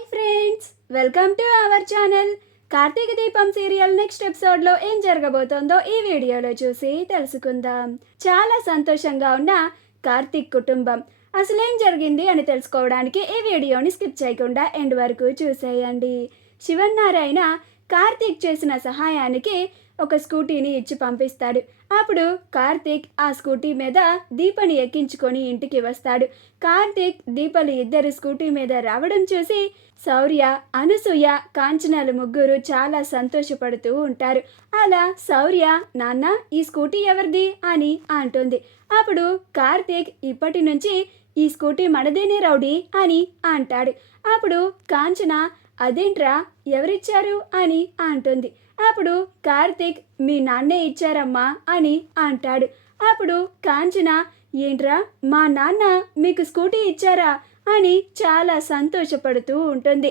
Hi friends, welcome to our channel. Karthika Deepam serial next ఎపిసోడ్లో ఏం జరగబోతోందో ఈ వీడియోలో చూసి తెలుసుకుందాం. చాలా సంతోషంగా ఉన్న కార్తీక్ కుటుంబం అసలేం జరిగింది అని తెలుసుకోవడానికి ఈ వీడియోని స్కిప్ చేయకుండా ఎండ్ వరకు చూసేయండి. శివన్నారాయణ కార్తీక్ చేసిన సహాయానికి ఒక స్కూటీని ఇచ్చి పంపిస్తాడు. అప్పుడు కార్తీక్ ఆ స్కూటీ మీద దీపని ఎక్కించుకొని ఇంటికి వస్తాడు. కార్తీక్ దీపలు ఇద్దరు స్కూటీ మీద రావడం చూసి శౌర్య, అనసూయ, కాంచనాలు ముగ్గురు చాలా సంతోషపడుతూ ఉంటారు. అలా శౌర్య, నాన్న ఈ స్కూటీ ఎవరిది అని అంటుంది. అప్పుడు కార్తీక్, ఇప్పటి నుంచి ఈ స్కూటీ మనదేనే రౌడీ అని అంటాడు. అప్పుడు కాంచన, అదేంట్రా ఎవరిచ్చారు అని అంటుంది. అప్పుడు కార్తీక్, మీ నాన్నే ఇచ్చారమ్మా అని అంటాడు. అప్పుడు కాంచన, ఏంట్రా మా నాన్న మీకు స్కూటీ ఇచ్చారా అని చాలా సంతోషపడుతూ ఉంటుంది.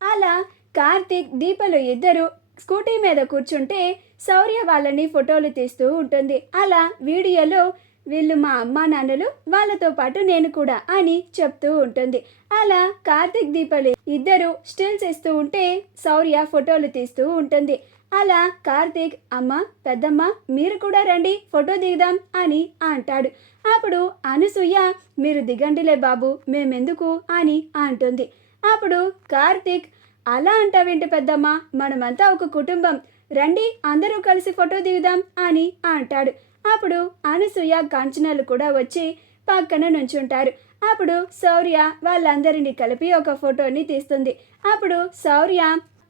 అలా కార్తీక్, దీపలు ఇద్దరు స్కూటీ మీద కూర్చుంటే శౌర్య వాళ్ళని ఫోటోలు తీస్తూ ఉంటుంది. అలా వీడియోలో వీళ్ళు మా అమ్మా నాన్నలు, వాళ్ళతో పాటు నేను కూడా అని చెప్తూ ఉంటుంది. అలా కార్తీక్, దీపలు ఇద్దరు స్టిల్స్ ఇస్తూ ఉంటే శౌర్య ఫోటోలు తీస్తూ ఉంటుంది. అలా కార్తీక్, అమ్మ, పెద్దమ్మ మీరు కూడా రండి ఫోటో దిగుదాం అని అంటాడు. అప్పుడు అనసూయ, మీరు దిగండిలే బాబు, మేమెందుకు అని అంటుంది. అప్పుడు కార్తీక్, అలా అంటావేంటి పెద్దమ్మ, మనమంతా ఒక కుటుంబం, రండి అందరూ కలిసి ఫోటో దిగుదాం అని అంటాడు. అప్పుడు అనసూయ, కాంచనాలు కూడా వచ్చి పక్కన నుంచుంటారు. అప్పుడు శౌర్య వాళ్ళందరినీ కలిపి ఒక ఫోటోని తీస్తుంది. అప్పుడు శౌర్య,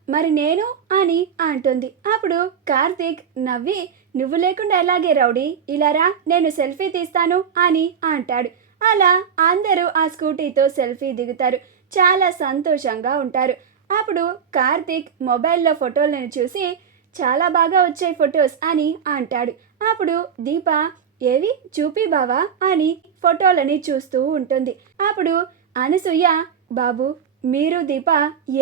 మరి నేను అని అంటుంది. అప్పుడు కార్తీక్ నవ్వి, నువ్వు లేకుండా ఎలాగే రౌడీ, ఇలారా నేను సెల్ఫీ తీస్తాను అని అంటాడు. అలా అందరూ ఆ స్కూటీతో సెల్ఫీ దిగుతారు. చాలా సంతోషంగా ఉంటారు. అప్పుడు కార్తీక్ మొబైల్లో ఫోటోలను చూసి, చాలా బాగా వచ్చాయి ఫొటోస్ అని అంటాడు. అప్పుడు దీప, ఏవి చూపి బావా అని ఫోటోలని చూస్తూ ఉంటుంది. అప్పుడు అనసూయ, బాబు మీరు దీప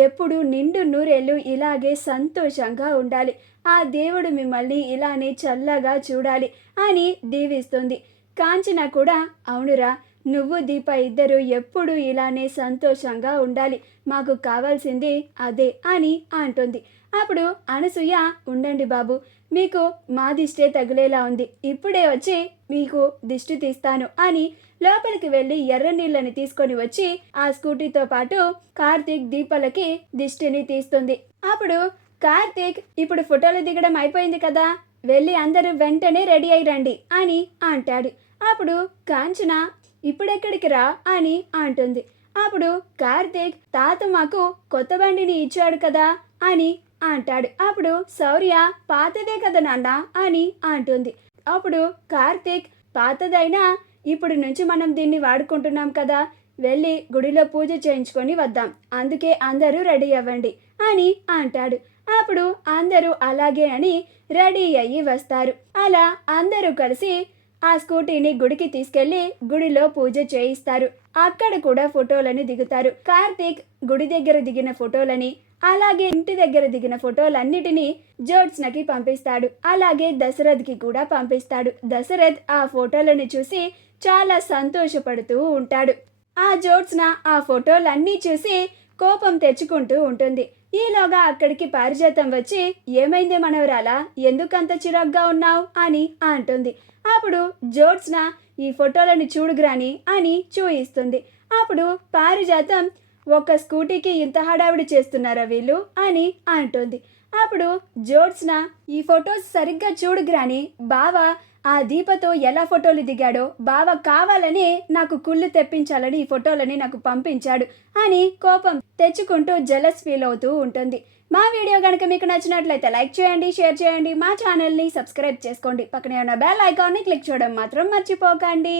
ఎప్పుడు నిండు నూరేళ్ళు ఇలాగే సంతోషంగా ఉండాలి, ఆ దేవుడు మిమ్మల్ని ఇలానే చల్లగా చూడాలి అని దీవిస్తుంది. కాంచన కూడా, అవునురా, నువ్వు దీప ఇద్దరు ఎప్పుడు ఇలానే సంతోషంగా ఉండాలి, మాకు కావాల్సింది అదే అని అంటుంది. అప్పుడు అనసూయ, ఉండండి బాబు, మీకు మా దిష్టే తగిలేలా ఉంది, ఇప్పుడే వచ్చి మీకు దిష్టి తీస్తాను అని లోపలికి వెళ్ళి ఎర్ర నీళ్ళని తీసుకొని వచ్చి ఆ స్కూటీతో పాటు కార్తీక్, దీపలకి దిష్టిని తీస్తుంది. అప్పుడు కార్తీక్, ఇప్పుడు ఫోటోలు దిగడం అయిపోయింది కదా, వెళ్ళి అందరూ వెంటనే రెడీ అయి రండి అని అంటాడు. అప్పుడు కాంచన, ఇప్పుడెక్కడికి రా అని అంటుంది. అప్పుడు కార్తీక్, తాత మాకు కొత్త బండిని ఇచ్చాడు కదా అని అంటాడు. అప్పుడు శౌర్య, పాతదే కదా నాన్న అని అంటుంది. అప్పుడు కార్తీక్, పాతదైనా ఇప్పుడు నుంచి మనం దీన్ని వాడుకుంటున్నాం కదా, వెళ్ళి గుడిలో పూజ చేయించుకొని వద్దాం, అందుకే అందరూ రెడీ అవ్వండి అని అంటాడు. అప్పుడు అందరూ అలాగే అని రెడీ అయ్యి వస్తారు. అలా అందరూ కలిసి ఆ స్కూటీని గుడికి తీసుకెళ్లి గుడిలో పూజ చేయిస్తారు. అక్కడ కూడా ఫోటోలని దిగుతారు. కార్తీక్ గుడి దగ్గర దిగిన ఫోటోలని, అలాగే ఇంటి దగ్గర దిగిన ఫోటోలన్నిటినీ జ్యోత్స్నకి పంపిస్తాడు. అలాగే దశరథ్కి కూడా పంపిస్తాడు. దశరథ్ ఆ ఫోటోలను చూసి చాలా సంతోషపడుతూ ఉంటాడు. ఆ జ్యోత్స్న ఆ ఫోటోలన్నీ చూసి కోపం తెచ్చుకుంటూ ఉంటుంది. ఈలోగా అక్కడికి పారిజాతం వచ్చి, ఏమైంది మనవరాలా, ఎందుకంత చిరాగ్గా ఉన్నావు అని అంటుంది. అప్పుడు జ్యోత్స్న, ఈ ఫోటోలను చూడుగ్రాని అని చూయిస్తుంది. అప్పుడు పారిజాతం, ఒక స్కూటీకి ఇంత హడావిడి చేస్తున్నారా వీళ్ళు అని అంటుంది. అప్పుడు జ్యోత్స్న, ఈ ఫొటోస్ సరిగ్గా చూడుగ్రాని, బావ ఆ దీపతో ఎలా ఫోటోలు దిగాడో బావ కావాలని నాకు కుళ్ళు తెప్పించాలని ఈ ఫోటోలని నాకు పంపించాడు అని కోపం తెచ్చుకుంటూ జలస్ ఫీల్ అవుతూ ఉంటుంది. మా వీడియో కనుక మీకు నచ్చినట్లయితే లైక్ చేయండి, షేర్ చేయండి, మా ఛానల్ని సబ్స్క్రైబ్ చేసుకోండి, పక్కనే ఉన్న బెల్ ఐకాన్ని క్లిక్ చేయడం మాత్రం మర్చిపోకండి.